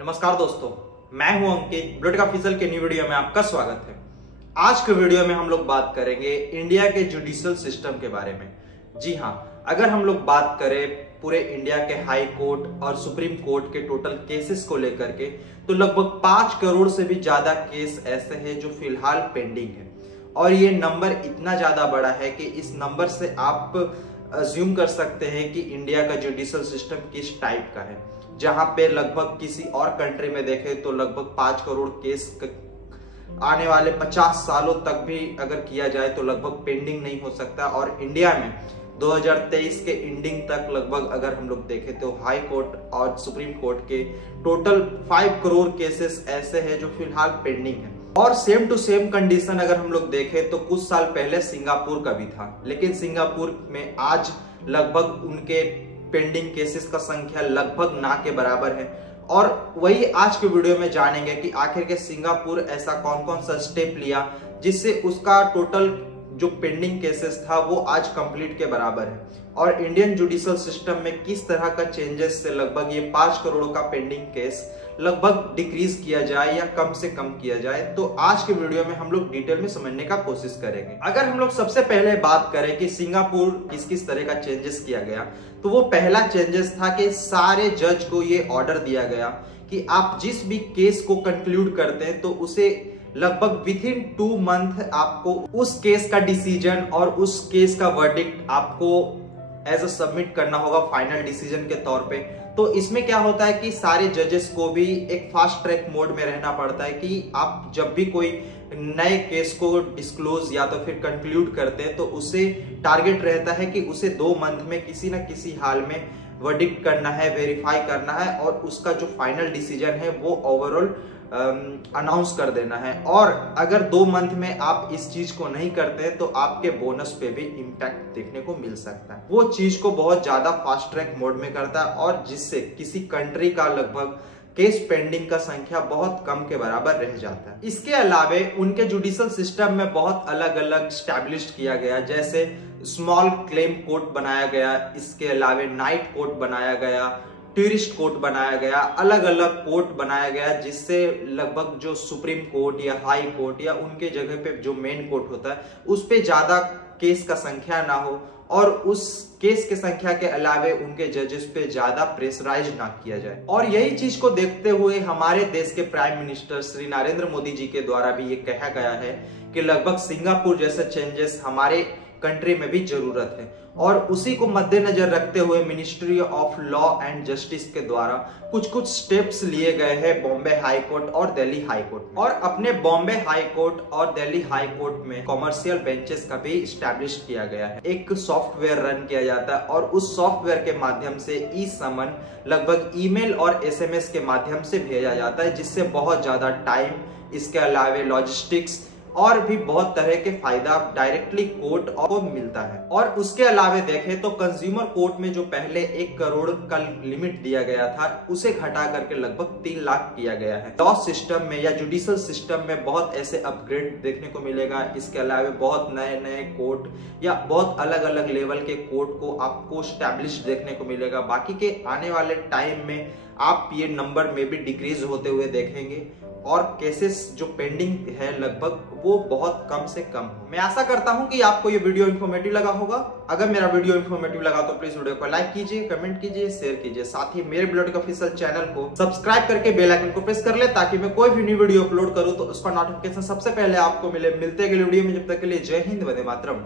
नमस्कार दोस्तों, मैं हूं अंकित। बुलेट का ऑफिशियल के न्यू वीडियो में आपका स्वागत है। आज के वीडियो में हम लोग बात करेंगे इंडिया के जुडिशियल सिस्टम के बारे में। जी हां, अगर हम लोग बात करें पूरे इंडिया के हाई कोर्ट और सुप्रीम कोर्ट के टोटल केसेस को लेकर के, तो लगभग 5 करोड़ से भी ज्यादा केस ऐसे हैं जो फिलहाल पेंडिंग है। और ये नंबर इतना ज्यादा बड़ा है कि इस नंबर से आप अज्यूम कर सकते हैं कि इंडिया का जुडिशियल सिस्टम किस टाइप का है, जहां पे लगभग किसी और कंट्री में देखें तो लगभग 5 करोड़ केस आने वाले 50 सालों तक भी अगर किया जाए तो लगभग पेंडिंग नहीं हो सकता। और इंडिया में 2023 के एंडिंग तक लगभग अगर हम लोग देखें तो हाई कोर्ट और सुप्रीम कोर्ट के टोटल 5 करोड़ केसेस ऐसे हैं जो फिलहाल पेंडिंग है। और सेम टू सेम कंडीशन अगर हम लोग देखें तो कुछ साल पहले सिंगापुर का भी था, लेकिन सिंगापुर में आज लगभग उनके पेंडिंग केसेस का संख्या लगभग ना के बराबर है। और वही आज के वीडियो में जानेंगे कि आखिर के सिंगापुर ऐसा कौन कौन सा स्टेप लिया जिससे उसका टोटल जो पेंडिंग केसेस था वो आज कंप्लीट के बराबर है, और इंडियन जुडिशियल सिस्टम में किस तरह का चेंजेस से लगभग ये 5 करोड़ का पेंडिंग केस लगभग डिक्रीज किया जाए या कम से कम किया जाए। तो आज के वीडियो में हम लोग डिटेल में समझने का कोशिश करेंगे। अगर हम लोग सबसे पहले बात करें कि सिंगापुर किस किस तरह का चेंजेस किया गया, तो वो पहला चेंजेस था कि सारे जज को ये ऑर्डर दिया गया कि आप जिस भी केस को कंक्लूड करते हैं तो उसे लगभग विथिन 2 मंथ आपको उस केस का डिसीजन और उस केस का वर्डिक्ट आपको एज अ सबमिट करना होगा फाइनल डिसीजन के तौर पे। तो इसमें क्या होता है कि सारे जजेस को भी एक फास्ट ट्रैक मोड में रहना पड़ता है कि आप जब भी कोई नए केस को डिस्क्लोज या तो फिर कंक्लूड करते हैं तो उसे टारगेट रहता है कि उसे 2 मंथ में किसी न किसी हाल में वर्डिक्ट करना है, वेरीफाई करना है और उसका जो फाइनल डिसीजन है वो ओवरऑल अनाउंस कर देना है। और अगर 2 मंथ में आप इस चीज को नहीं करते तो आपके बोनस पे भी इम्पैक्ट देखने को मिल सकता है। वो चीज को बहुत ज्यादा फास्ट ट्रैक मोड में करता है और जिससे किसी कंट्री का लगभग केस पेंडिंग का संख्या बहुत कम के बराबर रह जाता है। इसके अलावे उनके जुडिशियल सिस्टम में बहुत अलग अलग स्टैब्लिश किया गया, जैसे स्मॉल क्लेम कोर्ट बनाया गया, इसके अलावे नाइट कोर्ट बनाया गया, टूरिस्ट कोर्ट बनाया गया, अलग अलग कोर्ट बनाया गया, जिससे लगभग जो सुप्रीम कोर्ट या हाई कोर्ट या उनके जगह पे जो मेन कोर्ट होता है उस पे ज्यादा केस का संख्या ना हो और उस केस के संख्या के अलावे उनके जजेस पे ज्यादा प्रेशराइज ना किया जाए। और यही चीज को देखते हुए हमारे देश के प्राइम मिनिस्टर श्री नरेंद्र मोदी जी के द्वारा भी ये कहा गया है कि लगभग सिंगापुर जैसे चेंजेस हमारे कंट्री में भी जरूरत है। और उसी को मद्देनजर रखते हुए ministry of law and justice के द्वारा कुछ स्टेप्स लिए गए हैं बॉम्बे हाई कोर्ट और दिल्ली हाई कोर्ट। और अपने बॉम्बे हाई कोर्ट और दिल्ली हाई कोर्ट में कॉमर्शियल बेंचेस का भी स्टैब्लिश किया गया है। एक सॉफ्टवेयर रन किया जाता है और उस सॉफ्टवेयर के माध्यम से ई समन लगभग ईमेल और एसएमएस के माध्यम से भेजा जाता है, जिससे बहुत ज्यादा टाइम, इसके अलावे लॉजिस्टिक्स और भी बहुत तरह के फायदा डायरेक्टली कोर्ट को मिलता है। और उसके अलावे देखें तो कंज्यूमर कोर्ट में जो पहले 1 करोड़ का लिमिट दिया गया था उसे घटा करके लगभग 3 लाख किया गया है। लॉ सिस्टम में या जुडिशियल सिस्टम में बहुत ऐसे अपग्रेड देखने को मिलेगा। इसके अलावे बहुत नए नए कोर्ट या बहुत अलग अलग लेवल के कोर्ट को आपको स्टैब्लिश देखने को मिलेगा। बाकी के आने वाले टाइम में आप ये नंबर में भी डिक्रीज होते हुए देखेंगे और केसेस जो पेंडिंग है लगभग वो बहुत कम से कम हो। मैं आशा करता हूं कि आपको ये वीडियो इन्फॉर्मेटिव लगा होगा। अगर मेरा वीडियो इन्फॉर्मेटिव लगा तो प्लीज वीडियो को लाइक कीजिए, कमेंट कीजिए, शेयर कीजिए। साथ ही मेरे बुलेट ऑफिशियल चैनल को सब्सक्राइब करके बेल आइकन को प्रेस कर ले ताकि मैं कोई भी न्यू वीडियो अपलोड करूं तो उसका नोटिफिकेशन सबसे पहले आपको मिले। मिलते हैं अगले वीडियो में, जब तक के लिए जय हिंद, वंदे मातरम।